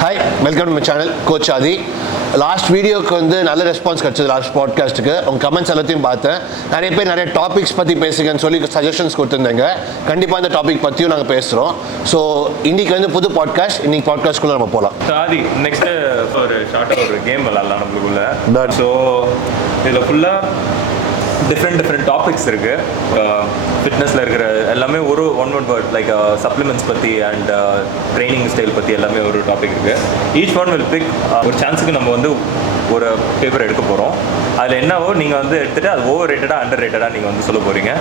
Hi, welcome to my channel coach Aadhi. Last வீடியோக்கு வந்து நல்ல ரெஸ்பான்ஸ் கிடச்சிது. லாஸ்ட் பாட்காஸ்ட்டுக்கு உங்கள் கமெண்ட்ஸ் எல்லாத்தையும் பார்த்தேன். நிறைய பேர் நிறைய டாபிக்ஸ் பற்றி பேசுங்கன்னு சொல்லி சஜஷன்ஸ் கொடுத்துருந்தேங்க. கண்டிப்பாக இந்த டாபிக் பற்றியும் நாங்கள் பேசுகிறோம். ஸோ இன்றைக்கி வந்து புது பாட்காஸ்ட். இன்றைக்கி பாட்காஸ்ட்குள்ளே நம்ம போகலாம். ஆதி, நெக்ஸ்ட்டு ஒரு ஷார்ட்டாக ஒரு கேம் விளாட்லாம் நம்மளுக்குள்ள. ஸோ இதில் ஃபுல்லாக டிஃப்ரெண்ட் டாபிக்ஸ் இருக்குது. ஃபிட்னஸில் இருக்கிற எல்லாமே ஒரு ஒன் வேர்ட் லைக் சப்ளிமெண்ட்ஸ் பற்றி அண்ட் ட்ரைனிங் ஸ்டைல் பற்றி எல்லாமே ஒரு டாபிக் இருக்குது. Each one will big. ஒரு சான்ஸுக்கு நம்ம வந்து ஒரு பேப்பர் எடுக்க போகிறோம். அதில் என்னவோ நீங்கள் வந்து எடுத்துகிட்டு அது ஓவர் ரேட்டடாக அண்டர் ரேட்டடாக நீங்கள் வந்து சொல்ல போகிறீங்க.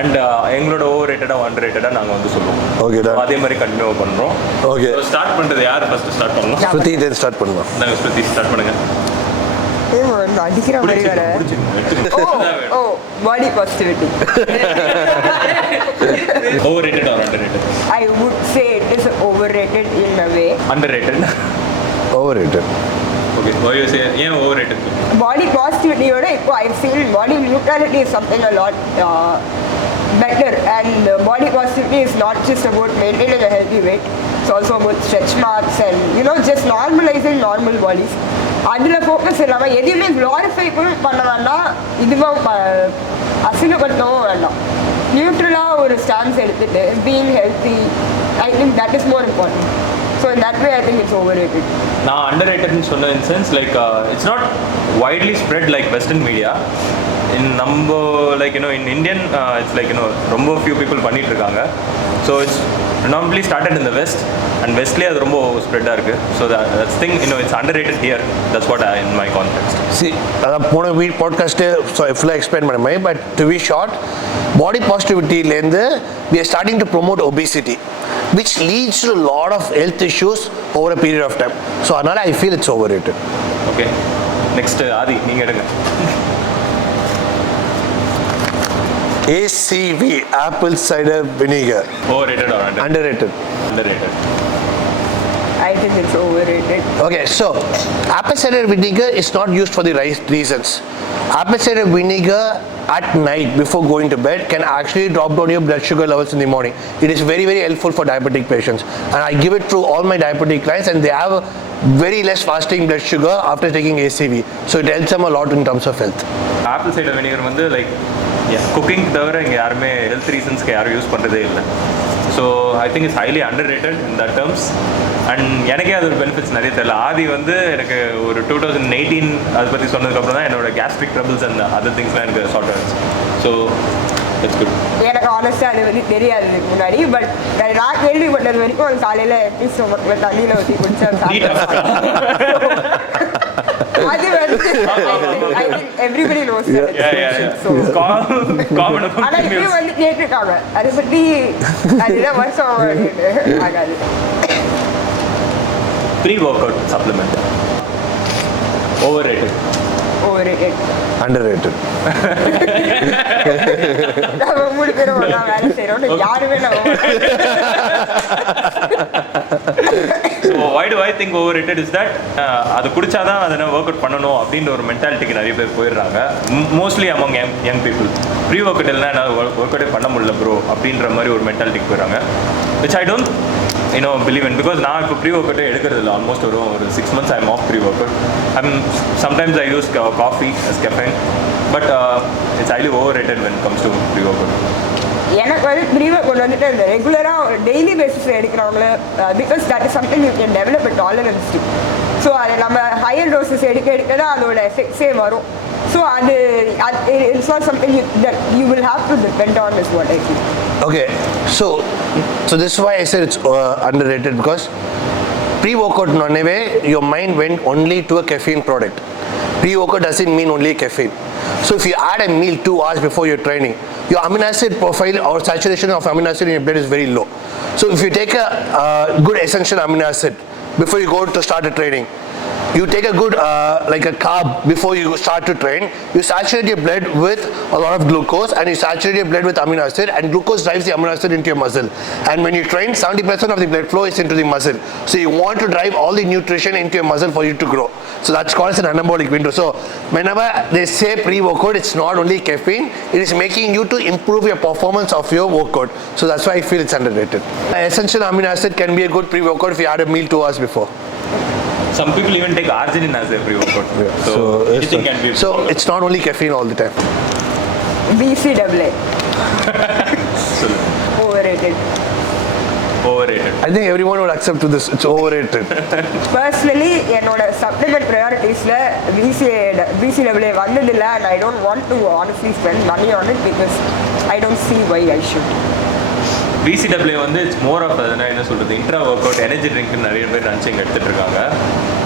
அண்ட் எங்களோட ஓவர் ரேட்டடாக அண்டர் ரேட்டடாக நாங்கள் வந்து சொல்லுவோம். ஓகே, அதே மாதிரி கண்டினியூ பண்ணுறோம். ஓகே, ஸ்டார்ட் பண்ணுறது யார் ஃபஸ்ட்டு ஸ்டார்ட் பண்ணலாம்? ஸ்ருதி ஸ்டார்ட் பண்ணலாம். நாங்கள் ஸ்ருதி ஸ்டார்ட் பண்ணுங்கள். அடிக்கிற மாதிரி வேற. Body positivity. Overrated or underrated? I would say it is overrated in a way. Underrated. Overrated. Okay, why you say overrated? Body positivity oda ipo I feel body neutrality is something a lot better, and body positivity is not just about maintaining a healthy weight. It's also about stretch marks and just normalizing normal bodies. அதில் focus இல்லாமல் எதுவுமே clarify பண்ண வேண்டாம், இதுவாக அசிங்கப்படுத்தவும் வேண்டாம். நியூட்ரலாக ஒரு stance எடுத்துகிட்டு being healthy, I think that is more important. So in that way I think it's overrated. நான் அண்டர்ரேட்டட்னு சொன்ன in sense like it's not widely spread like western media. நம்ம like in Indian it's like ரொம்ப few people பண்ணிகிட்டு இருக்காங்க. So it's predominantly started in the west, and westly அது ரொம்ப ஸ்ப்ரெட்டாக இருக்குது. So that's thing it's underrated here. That's what in my context. See, அதான் போன podcast ஃபுல்லாக எக்ஸ்பிளைன் பண்ண மாதிரி, but to be short, body பாசிட்டிவிட்டிலேருந்து we are starting to promote obesity, which leads to a lot of health issues over a period of time. So அதனால் I feel it's overrated. Okay, next ஆதி நீங்கள் எடுங்க. ACV, apple cider vinegar. Overrated or underrated? Underrated. I think it's overrated. Okay, so apple cider vinegar is not used for the right reasons. Apple cider vinegar at night before going to bed can actually drop down your blood sugar levels in the morning. It is very, very helpful for diabetic patients, and I give it to all my diabetic clients, and they have very less fasting blood sugar after taking ACV. So it helps them a lot in terms of health. Apple cider vinegar வந்து like cooking தவிர இங்கே யாருமே health ரீசன்ஸ்க்கு யாரும் use பண்ணுறதே இல்லை. So I think it's highly underrated in that terms. And எனக்கே அது ஒரு பெனிஃபிட்ஸ் நிறைய தெரியல. ஆதி வந்து எனக்கு ஒரு 2018 அதை பற்றி சொன்னதுக்கப்புறம் தான் என்னோட கேஸ்ட்ரிக் ட்ரபிள்ஸ் அண்ட் அதர் திங்ஸ்லாம் எனக்கு சார்ட் ஆகிடுச்சு. So it's good. எனக்கு ஆனஸ்ட்டாக அது வந்து தெரியாது இதுக்கு முன்னாடி, பட் நான் கேள்விப்பட்டது வரைக்கும் அது காலையில் ஸ்டொமக்கில் தண்ணியில் ஊற்றி குடிச்சா அது வந்து I think everybody knows that. So common. ஆனா இப்படி வந்து கேட்டிருக்காங்க அதை பற்றி அதுதான் வருஷம் ஆகாது. Pre-workout supplement. Overrated. Overrated. Underrated. நம்ம மூணு பேரும் ஒன்றா வேலை செய்கிறோம், யாருமே நம்ம. So why do I think overrated is that அது குடிச்சாதான் அதை ஒர்க் அவுட் பண்ணணும் அப்படின்ற ஒரு மென்டாலிட்டிக்கு நிறைய பேர் போயிடுறாங்க. Mostly among young people. Pre workout இல்லைனா என்னால் ஒர்க் அவுட்டே பண்ண முடியல ப்ரோ அப்படின்ற மாதிரி ஒரு மென்டாலிட்டிக்கு போயிடுறாங்க. which I don't believe in, because நான் இப்போ ப்ரீ ஒர்க் அவுட்டே எடுக்கிறது இல்லை. ஆல்மோஸ்ட் ஒரு 6 months I'm off pre workout. Sometimes I use coffee as caffeine, but it's highly overrated when it comes to pre workout. எனக்கு வந்து pre work out வந்துட்டு இந்த ரெகுலராக டெய்லி பேசிஸில் எடுக்கிறவங்கள, because that is something you can develop a tolerance to. So அதை நம்ம higher doses எடுக்க தான் அதோட எஃபெக்ட்ஸே வரும். ஸோ அது it's not something that you will have to depend on is what I feel. Okay, so this is why I said it's underrated, because pre-workout anyway your mind went only to a caffeine product. Pre-workout doesn't mean only caffeine. So if you add a meal 2 hours before your training, your amino acid profile or saturation of amino acid in your blood is very low. So if you take a good essential amino acid before you go to start a training, you take a good like a carb before you start to train, you saturate your blood with a lot of glucose, and you saturate your blood with amino acid, and glucose drives the amino acid into your muscle. And when you train, 70% of the blood flow is into the muscle. So you want to drive all the nutrition into your muscle for you to grow. So that's called as an anabolic window. So whenever they say pre-workout, it's not only caffeine, it is making you to improve your performance of your workout. So that's why I feel it's underrated. Essential amino acid can be a good pre-workout if you add a meal 2 hours before. Some people even take arginine as a pre-workout. So anything can be. So it's not only caffeine all the time. BCAA. Overrated. Overrated. I think everyone would accept to this. It's overrated. Personally, என்னோட supplement priorities-ல BCAA வந்ததில்லை, and I don't want to honestly spend money on it because I don't see why I should. BCAA வந்து it's more of என்ன சொல்கிறது intra work out energy drink நிறைய பேர் நினச்சிங்க எடுத்துகிட்டு இருக்காங்க.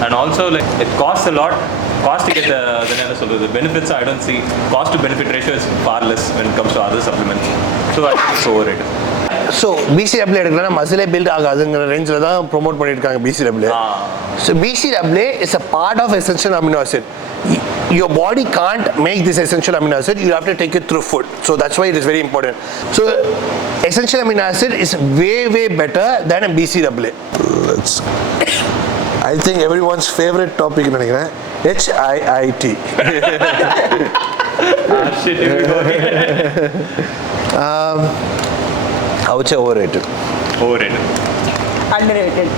And also like it cost a lot. Cost get என்ன சொல்கிறது benefits I don't C. Cost to benefit ratio is for less when it comes to other supplements. So I think it's overrated. So BCAA எடுக்கலன்னா மசிலே build ஆகாதுங்கிற ரேஞ்சில் தான் promote பண்ணியிருக்காங்க BCAA. So BCAA is a part of essential amino acid. Your body can't make this essential amino acid. You have to take it through food. So that's why it is very important. So essential amino acid is way better than a BCAA. I think everyone's favorite topic நினைக்கிறேன் HIIT. I would say overrated. Overrated. Underrated.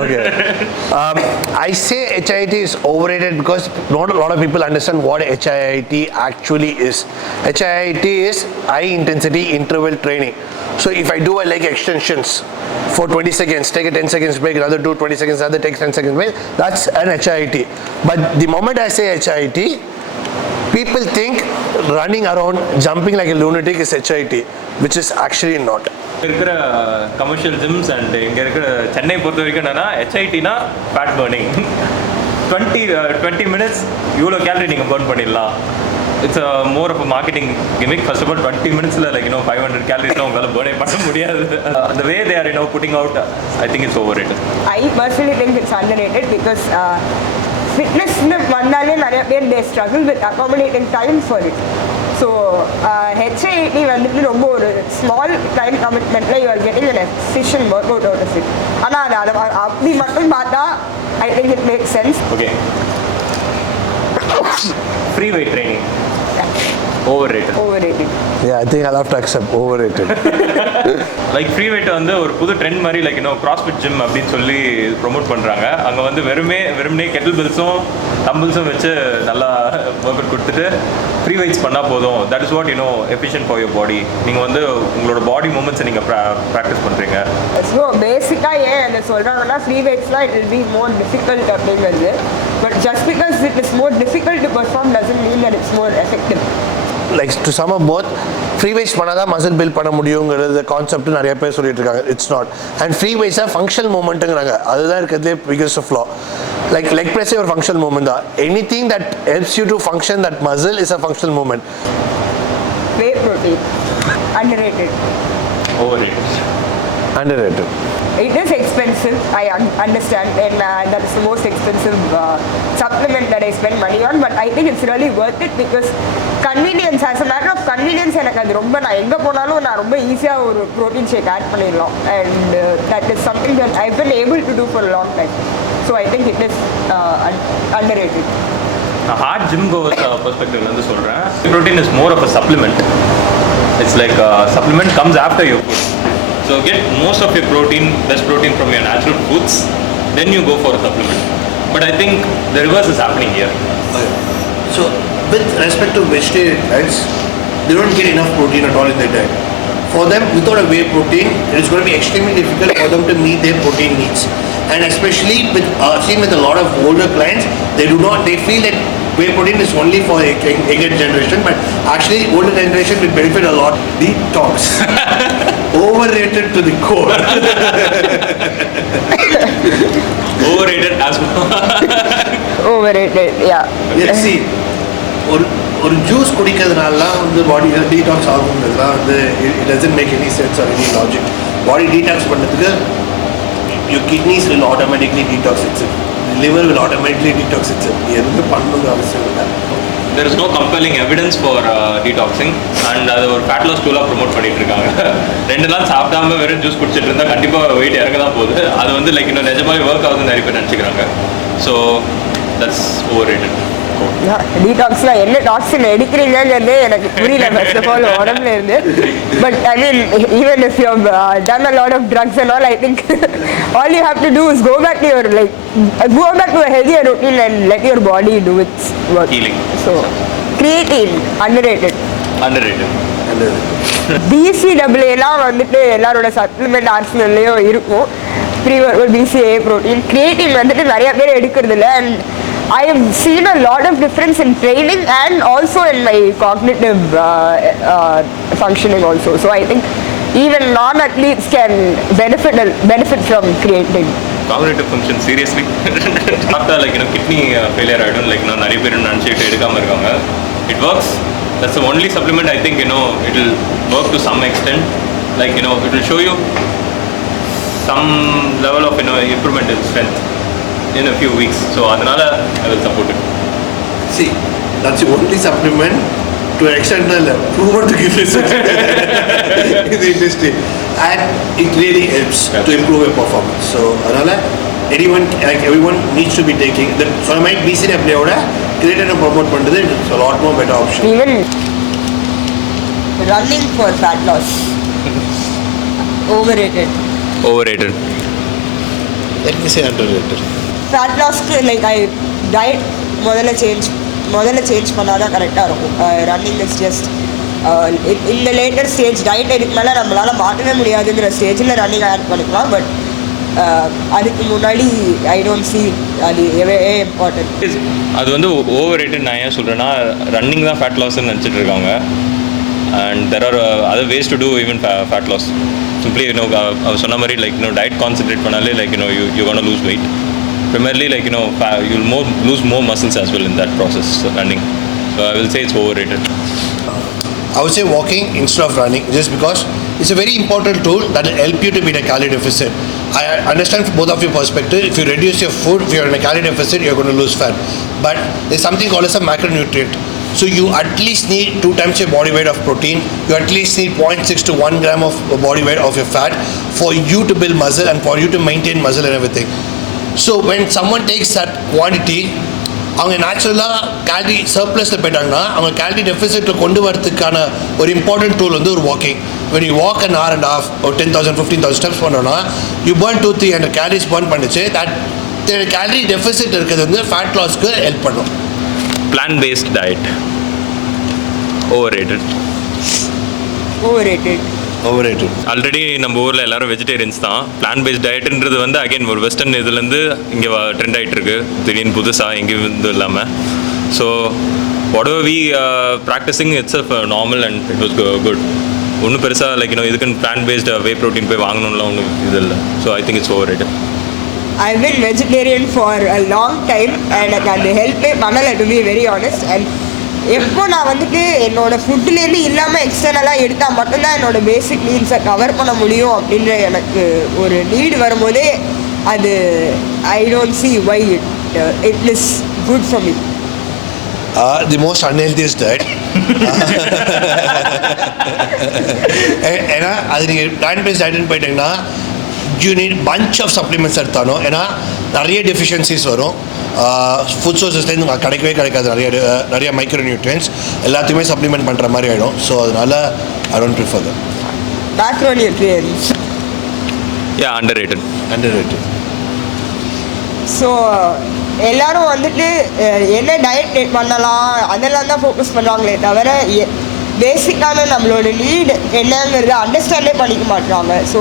Okay. I say HIIT is overrated because not a lot of people understand what HIIT actually is. HIIT is high intensity interval training. So if I do a leg extensions for 20 seconds, take a 10 seconds break, another do 20 seconds, another take 10 seconds break, that's an HIIT. But the moment I say HIIT, people think running around, jumping like a lunatic is HIIT, which is actually not. இருக்கிற commercial gyms and இங்கே இருக்கிற சென்னை பொறுத்த வரைக்கும் என்னன்னா HIITனா fat burning. 20 minutes இவ்வளோ calorie நீங்கள் burn பண்ணிடலாம். It's more of marketing gimmick. First of all 20 மினிட்ஸில் லைக் 500 கேலரிஸ்லாம் உங்களால் பர்னே பண்ண முடியாது. The way they are putting out, I think it's overrated. I personally think it's underrated because fitness வந்தாலே நிறைய பேர் they struggle with accommodating time for it. So HIIT வந்துட்டு ரொம்ப ஒரு ஸ்மால் டைம் கமிட்மெண்ட்டில் you are getting an efficient workout out of it. ஆனால் அதை அப்படி மட்டும் பார்த்தா I think it makes sense. Okay. Free weight training. Overrated. Yeah, I think I'll have to accept overrated. Like free weight வந்து ஒரு புது trend மாதிரி like CrossFit gym அப்படின்னு சொல்லி ப்ரொமோட் பண்ணுறாங்க. அங்கே வந்து வெறுமனே கெட்டில் பெல்ஸும் டம்பிள்ஸும் வச்சு நல்லா ஒர்க் அவுட் கொடுத்துட்டு ஃப்ரீ வெயிட்ஸ் பண்ணால் போதும். That is what efficient for your body. நீங்கள் வந்து உங்களோட பாடி மூமெண்ட்ஸை நீங்கள் ப்ராக்டிஸ் பண்ணுறீங்க. ஸோ பேசிக்காக ஏன் அதை சொல்கிறாங்கன்னா ஃப்ரீ வெயிட்ஸ்லாம் it will be more difficult அப்படிங்கிறது. But just because it is more difficult to perform doesn't mean that it's more effective. Like to sum up both, free weights பண்ணாதான் மசில் பில்ட் பண்ண முடியுங்கிறது concept நிறைய பேர் சொல்லிட்டு இருக்காங்க. It's not. And free வெயிட்ஸாக functional மூமெண்ட்டுங்கிறாங்க. அதுதான் இருக்கிறதுலே பிகஸ்ட் ஃப்ளா. லைக் லெக் ப்ரெஸ்ஸே ஒரு ஃபங்க்ஷனல் மூமெண்ட் தான். Anything that helps you to function that muscle is a functional movement. Whey protein. Underrated. Underrated. It is expensive, I understand, and that is the most expensive supplement that I spend money on, but I think it's really worth it because convenience, as a matter of convenience, எனக்கு அது ரொம்ப நான் எங்கே போனாலும் நான் ரொம்ப ஈஸியாக ஒரு ப்ரோட்டீன் ஷேக் ஆட் பண்ணிடலாம். And that is something that I've been able to do for a long time. So I think it is underrated. நான் ஹார்ட் ஜிம் கோவர்ஸ் பெர்ஸ்பெக்டிவ்லேருந்து சொல்கிறேன். Protein is more of a supplement. It's like supplement comes after your food. So get most of your protein, best protein from your natural foods, then you go for a supplement. But I think the reverse is happening here. Okay. So with respect to vegetarians, they don't get enough protein at all in their diet. For them, without a whey protein, it is going to be extremely difficult for them to meet their protein needs. And especially with seen with a lot of older clients, they feel that whey protein is only for younger generation, but actually older generation will benefit a lot. Detox. Overrated to the core. Overrated as well. Overrated, yeah. Let's see. ஒரு juice குடிக்கிறதுனாலாம் வந்து body detox ஆகுங்கிறதுலாம் வந்து it doesn't make any sense or any logic. Body detox பண்ணுறதுக்கு your kidneys will automatically detox itself. The liver will automatically detox itself. எதுவுமே பண்ணணுங்கிற அவசியம் இல்லை. There is no compelling evidence for detoxing and அது ஒரு fat loss டூலாக promote பண்ணிட்டு இருக்காங்க. 2 நாள் சாப்பிடாம வெறும் ஜூஸ் குடிச்சிட்டு இருந்தால் கண்டிப்பாக வெயிட் இறங்க தான் போகுது. அது வந்து லைக் இன்னும் நிஜமாவே ஒர்க் ஆகுதுன்னு நிறைய பேர் நினச்சிக்கிறாங்க. So that's overrated. டீடாக்ஸ்லாம் என்ன டாக்ஸின் எடுக்கிறீங்கன்னு எனக்கு புரியல ஃபர்ஸ்ட் ஆஃப் ஆல் உடம்புல இருந்து. But I mean even if you done a lot of drugs and all, I think all you have to do is go back to a healthier routine and let your body do its work. Healing. So creatine underrated. BCAA எல்லாம் வந்துட்டு எல்லாரோட supplement ஆர்சனல்லையும் இருக்கும். ப்ரீவர்கோட் BCAA protein creatine வந்துட்டு நிறைய பேர் எடுக்கிறது இல்லை. And I have seen a lot of difference in training and also in my cognitive functioning also. So I think even non-athletes can benefit from creatine. Cognitive function, seriously? After kidney failure, I don't நிறைய பேர் நினச்சிட்டு எடுக்காமல் இருக்காங்க. It works. That's the only supplement I think it will work to some extent. It will show you some level of improvement in strength in a few weeks. So adanala I will support it. See, that's the only supplement to an extent proven to give results in the industry, and it really helps to improve your performance. So adanala everyone needs to be taking the so my BCAA play oda creatine promote pandrathu, it's a lot more better option. Even running for fat loss. Overrated. Let me say underrated. Fat loss I diet முதல்ல change பண்ணாதான் கரெக்டாக இருக்கும். Running is just இந்த later stage diet இதுக்கு மேலே நம்மளால் மாற்றவே முடியாதுங்கிற ஸ்டேஜில் ரன்னிங் ஆட் பண்ணிக்கலாம். பட் அதுக்கு முன்னாடி ஐ டோன்ட் சி அது இம்பார்ட்டன்ட். அது வந்து ஓவர் ரேட்டட். நான் ஏன் சொல்கிறேன்னா ரன்னிங் தான் ஃபேட் லாஸ்ன்னு நினச்சிட்டு இருக்காங்க. And there are other ways to do even fat loss. Simply அவர் சொன்ன மாதிரி டயட் கான்சன்ட்ரேட் பண்ணாலே you gonna lose weight. Primarily you'll lose more muscles as well in that process, running. So I will say it's overrated. I would say walking instead of running, just because it's a very important tool that will help you to be in a calorie deficit. I understand from both of your perspective, if you reduce your food, if you're in a calorie deficit, you're going to lose fat. But there's something called as a macronutrient. So you at least need 2 times your body weight of protein. You at least need 0.6 to 1 gram of body weight of your fat for you to build muscle and for you to maintain muscle and everything. So when someone takes that quantity, அவங்க நேச்சுரலாக gallery சர்ப்ளஸில் போயிட்டாங்கன்னா அவங்க gallery டெஃபிசிட்டில் கொண்டு வரதுக்கான ஒரு important tool வந்து ஒரு walking. when you walk an hour and a half or 10,000 15,000 steps பண்ணோன்னா you burn 200-300 calories burn பண்ணிச்சு. தட் கேலரி டெஃபிசிட் இருக்கிறது வந்து ஃபேட் லாஸ்க்கு ஹெல்ப் பண்ணும். Plant based diet overrated. Already நம்ம ஊரில் எல்லாரும் வெஜிடேரியன்ஸ் தான். பிளான் பேஸ்ட் டயட்ன்றது வந்து அகைன் ஒரு வெஸ்டர்ன் இதுலேருந்து இங்கே ட்ரெண்ட் ஆகிட்டு இருக்கு திடீர்னு புதுசாக எங்கேயும் இது இல்லாமல். So whatever we practicing itself normal and it was good. ஒன்றும் பெருசாக இதுக்குன்னு பிளான் பேஸ்ட் வே ப்ரோட்டீன் போய் வாங்கணும்லாம் ஒன்றும் இது இல்லை. So I think it's overrated. I've been vegetarian for a long time and I can help it பண்ணல, to be very honest. And எப்போ நான் வந்துட்டு என்னோட ஃபுட்லேருந்து இல்லாமல் எக்ஸ்டர்னலாக எடுத்தால் மட்டும்தான் என்னோட பேசிக் நீட்ஸை கவர் பண்ண முடியும் அப்படின்ற எனக்கு ஒரு நீடு வரும்போதே அது I don't see why it is good for me. The most unhealthiest diet. ஏன்னா அது நீங்கள் பிளான் பேஸ்ட் டயட்னு போயிட்டீங்கன்னா you need bunch of supplements எடுத்தாலும். ஏன்னா நிறைய டெஃபிஷியன்சிஸ் வரும். ஃபுட் சோர்ஸஸ்லேருந்து கிடைக்காது நிறைய மைக்ரோ நியூட்ரியன்ஸ் எல்லாத்தையுமே சப்ளிமெண்ட் பண்ணுற மாதிரி ஆகிடும். ஸோ அதனால் I don't prefer that. Macro nutrients underrated. So எல்லாரும் வந்துட்டு என்ன டயட் பண்ணலாம் அதெல்லாம் தான் ஃபோக்கஸ் பண்ணுறாங்களே தவிர பேசிக்கான நம்மளோட நீட் என்னங்கிறத அண்டர்ஸ்டாண்டே பண்ணிக்க மாட்டாங்க. ஸோ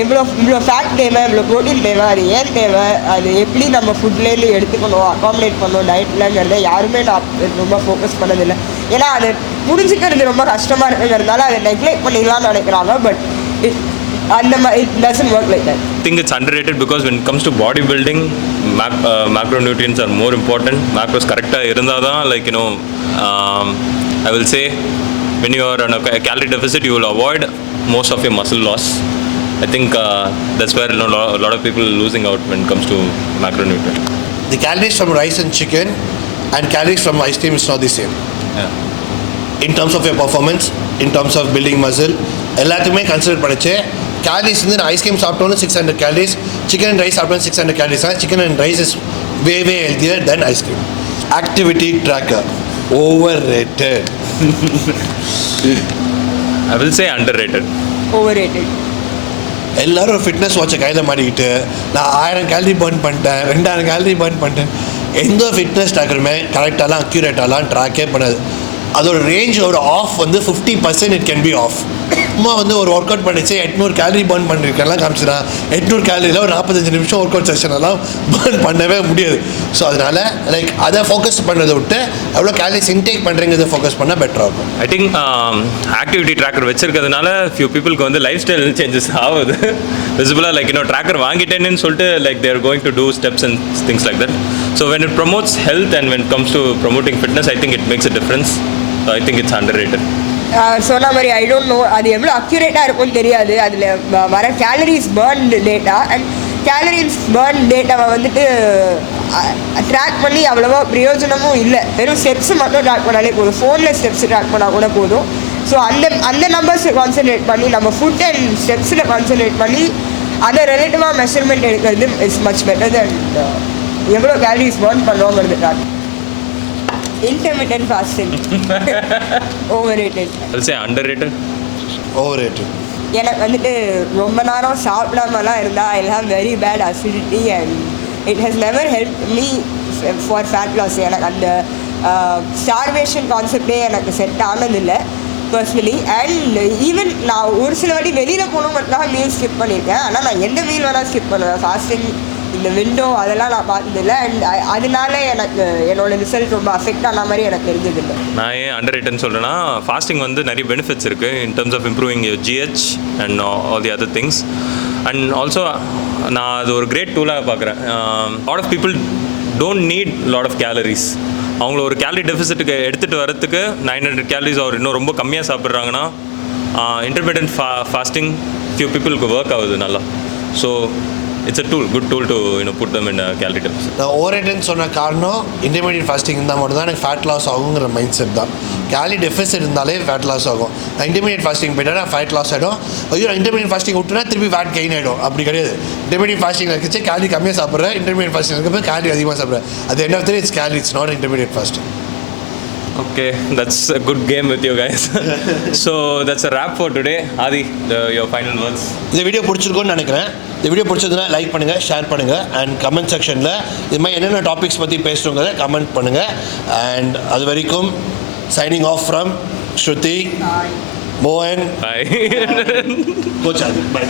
இவ்வளோ ஃபேட் தேவை, இவ்வளோ ப்ரோட்டீன் தேவை, அது ஏன் தேவை, அது எப்படி நம்ம ஃபுட்லேருந்து எடுத்துக்கணும், அகாமடேட் பண்ணணும் டயட்லங்கிறத யாருமே நான் ரொம்ப ஃபோக்கஸ் பண்ணதில்லை. ஏன்னா அது புரிஞ்சுக்கிறது ரொம்ப கஷ்டமாக இருக்குங்கிறதுனால அதை நெக்லெக்ட் பண்ணிக்கலாம்னு நினைக்கிறாங்க. But it doesn't work like that. I think it's underrated because when it comes to bodybuilding, macronutrients are more important. Macros correcta irundha da I will say when you are on a calorie deficit you will avoid most of your muscle loss. I think that's where a lot of people are losing out when it comes to macronutrients. The calories from rice and chicken and calories from ice cream is not the same. In terms of your performance, in terms of building muscle, எல்லாத்தையுமே consider பண்ணிச்சு. Calories வந்து ice cream சாப்பிட்டோன்னு 600 calories, chicken and rice சாப்பிட்டோன்னு 600 calories. Chicken and rice is way healthier then ice cream. Activity tracker. Overrated. I will say underrated. Overrated. எல்லாரும் fitness வாட்சை கையில் மாட்டிக்கிட்டு நான் 1000 கேலரி பர்ன் பண்ணிட்டேன் 2000 கேலரி பர்ன் பண்ணிட்டேன். எந்த ஃபிட்னஸ் ட்ராக்கருமே கரெக்டாலாம் அக்யூரேட்டாலாம் ட்ராக்கே பண்ணாது. அதோட ரேஞ்ச் ஒரு ஆஃப் வந்து 50% இட் கேன் பி ஆஃப். சும்மா வந்து ஒரு ஒர்க் அவுட் பண்ணிச்சு 800 கேலரி பர்ன் பண்ணிருக்கெல்லாம் காமிச்சுனா 800 கேலரியில் ஒரு 45 நிமிஷம் ஒர்க் அவுட் செஷனெல்லாம் பர்ன் பண்ணவே முடியாது. ஸோ அதனால் லைக் அதை ஃபோக்கஸ் பண்ணுறதை விட்டு எவ்வளோ கேலரிஸ் இன்டேக் பண்ணுறீங்கிறத ஃபோக்கஸ் பண்ணால் பெட்டராக இருக்கும். ஐ திங்க் ஆக்டிவிட்டி ட்ராக்கர் வச்சிருக்கிறதுனால ஃபியூ பீப்புளுக்கு வந்து லைஃப் ஸ்டைல் சேஞ்சஸ் ஆகுது. விசிபிளாக லைக் இன்னும் ட்ராக்கர் வாங்கிட்டேன்னு சொல்லிட்டு like they're going to do steps and things like that. So when it promotes health and when it comes to promoting fitness I think it makes a difference. So I think it's underrated. சொன்ன மாதிரி I don't know அது எவ்வளோ அக்யூரேட்டாக இருக்கும்னு தெரியாது. அதில் வர calories burn data and calories burn டேட்டாவை வந்துட்டு ட்ராக் பண்ணி அவ்வளோவா பிரயோஜனமும் இல்லை. வெறும் ஸ்டெப்ஸ் மட்டும் ட்ராக் பண்ணாலே போதும். ஃபோனில் ஸ்டெப்ஸ் ட்ராக் பண்ணால் கூட போதும். ஸோ அந்த நம்பர்ஸை கான்சன்ட்ரேட் பண்ணி நம்ம ஃபுட் அண்ட் ஸ்டெப்ஸில் கான்சன்ட்ரேட் பண்ணி அதை ரிலேட்டிவாக மெஷர்மெண்ட் எடுக்கிறது இஸ் மச் பெட்டர் தென் எவ்வளோ கேலரிஸ் பர்ன் பண்ணுறோங்கிறது track. Intermittent fasting. Overrated. I'll say underrated. Overrated. எனக்கு வந்துட்டு ரொம்ப நேரம் சாப்பிடாமலாம் இருந்தால் I have very bad acidity and it has never help me for fat loss. எனக்கு அந்த ஸ்டார்வேஷன் கான்செப்டே எனக்கு செட் ஆனதில்லை பர்சனலி. அண்ட் ஈவன் நான் ஒரு சில வாட்டி வெளியில் போகணுங்கிறதுக்காக மீல் ஸ்கிப் பண்ணியிருக்கேன். ஆனால் நான் எந்த மீல் வேணால் ஸ்கிப் பண்ணுவேன். ஃபாஸ்டிங் இந்த விண்டோ அதெல்லாம் நான் பார்த்ததில்லை. அண்ட் அதனால எனக்கு என்னோட ரிசல்ட் ரொம்ப அஃபெக்ட் ஆன மாதிரி எனக்கு தெரிஞ்சதில்லை. நான் ஏன் அண்டர்ரேட்டட்னு சொல்கிறேன்னா ஃபாஸ்டிங் வந்து நிறைய பெனிஃபிட்ஸ் இருக்குது in terms of improving your GH and all the other things. And also நான் அது ஒரு கிரேட் டூலாக பார்க்குறேன். Lot of people don't need lot of calories. அவங்கள ஒரு கேலரி டெஃபிசிட்டுக்கு எடுத்துகிட்டு வரத்துக்கு 900 கேலரிஸ் அவர் இன்னும் ரொம்ப கம்மியாக சாப்பிட்றாங்கன்னா இன்டர்மீடியன்ட் ஃபாஸ்டிங் ஃபியூ பீப்புளுக்கு ஒர்க் ஆகுது நல்லா. So it's a good tool to put them in a calorie deficit. நான் ஓவரேட்னு சொன்ன காரணம் இன்டர்மீடியட் ஃபாஸ்டிங் இருந்தால் மட்டும் தான் எனக்கு ஃபேட் லாஸ் ஆகுங்கிற மைண்ட் செட் தான். கேலரி டெஃபிசிட் இருந்தாலே ஃபேட் லாஸ் ஆகும். நான் இன்டர்மீடியட் ஃபாஸ்டிங் போய்ட்டா ஃபேட் லாஸ் ஆகிடும். ஐயோ இன்டர்மீடியட் ஃபாஸ்டிங் விட்டுனா திருப்பி ஃபேட் கெயின் ஆகிடும். அப்படி கிடையாது. இன்டர்மீடியட் ஃபாஸ்டிங் இருந்துச்சு கேலரி கம்மியாக சாப்பிட்றேன். இன்டர்மீடியட் ஃபாஸ்டிங் இருக்கப்போ கேலரி அதிகமாக சாப்பிட்றேன். அது end of the day it's calorie, it's not intermediate fasting. Okay, that's a good game with you guys. So that's a wrap for today. Adi, your final words. இந்த video பிடிச்சிருக்கும்னு நினைக்கிறேன். இந்த video பிடிச்சதுன்னா like பண்ணுங்கள், share பண்ணுங்கள் and comment செக்ஷனில் இது மாதிரி என்னென்ன டாபிக்ஸ் பற்றி பேசுகிறோங்கிறத கமெண்ட் பண்ணுங்கள். அண்ட் அது வரைக்கும் சைனிங் ஆஃப் ஃப்ரம் ஸ்ருதி, மோகன், Bye. Coach Aadhi. பை.